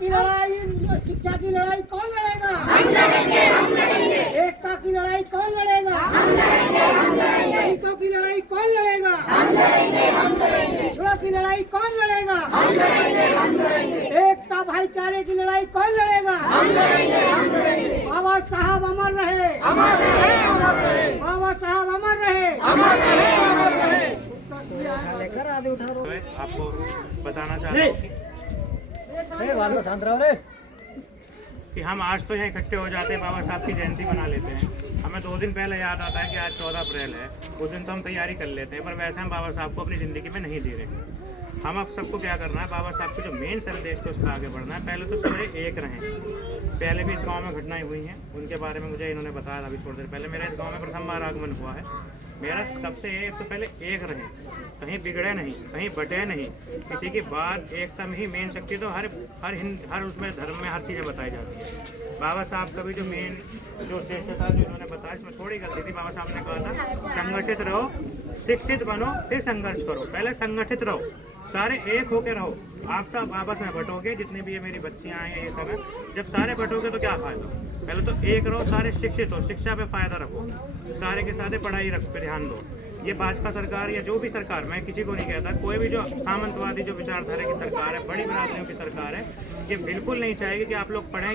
की लड़ाई, शिक्षा की लड़ाई कौन लड़ेगा? हम लड़ेंगे, हम लड़ेंगे। एकता की लड़ाई कौन लड़ेगा? हम लड़ेंगे, हम लड़ेंगे। दलितों की लड़ाई कौन लड़ेगा? हम लड़ेंगे, हम लड़ेंगे। पिछड़ों की लड़ाई कौन लड़ेगा? हम लड़ेंगे, हम लड़ेंगे। एकता भाईचारे की लड़ाई कौन लड़ेगा? हम लड़ेंगे, हम लड़ेंगे। बाबा साहब अमर रहे, अमर रहे, अमर रहे। बाबा साहब अमर रहे, अमर रहे, अमर रहे। आपको बताना चाहता हूँ कि हम आज तो यहाँ इकट्ठे हो जाते हैं, बाबा साहब की जयंती मना लेते हैं। हमें 2 दिन पहले याद आता है कि आज 14 अप्रैल है, उस दिन तो हम तैयारी कर लेते हैं, पर वैसे हम बाबा साहब को अपनी ज़िंदगी में नहीं जी रहे। हम अब सबको क्या करना है, बाबा साहब के जो मेन संदेश थे उसका आगे बढ़ना है। पहले तो सारे एक रहें। पहले भी इस गांव में घटनाएं हुई हैं, उनके बारे में मुझे इन्होंने बताया अभी थोड़ी देर पहले। मेरा इस गांव में प्रथम बार आगमन हुआ है। मेरा सबसे एक तो पहले एक रहें, कहीं बिगड़े नहीं, कहीं बटे नहीं। किसी की बात एकता में ही मेन शक्ति, तो हर उसमें धर्म में हर चीज़ें बताई जाती है। बाबा साहब का भी जो मेन जो उद्देश्य था, जो इन्होंने बताया, इसमें थोड़ी गलती थी। बाबा साहब ने कहा था संगठित रहो, शिक्षित बनो, फिर संघर्ष करो। पहले संगठित रहो, सारे एक होकर रहो। आप सब आपस में बटोगे, जितने भी ये मेरी बच्चियां हैं, ये सब है, जब सारे बटोगे तो क्या फायदा? पहले तो एक रहो, सारे शिक्षित हो, शिक्षा पे फायदा रखो, सारे के सारे पढ़ाई रख पे ध्यान दो। ये भाजपा सरकार या जो भी सरकार, मैं किसी को नहीं कहता, कोई भी जो सामंतवादी जो विचारधारा की सरकार है, बड़ी बिरादरियों की सरकार है, ये बिल्कुल नहीं चाहेगी कि आप लोग पढ़ें।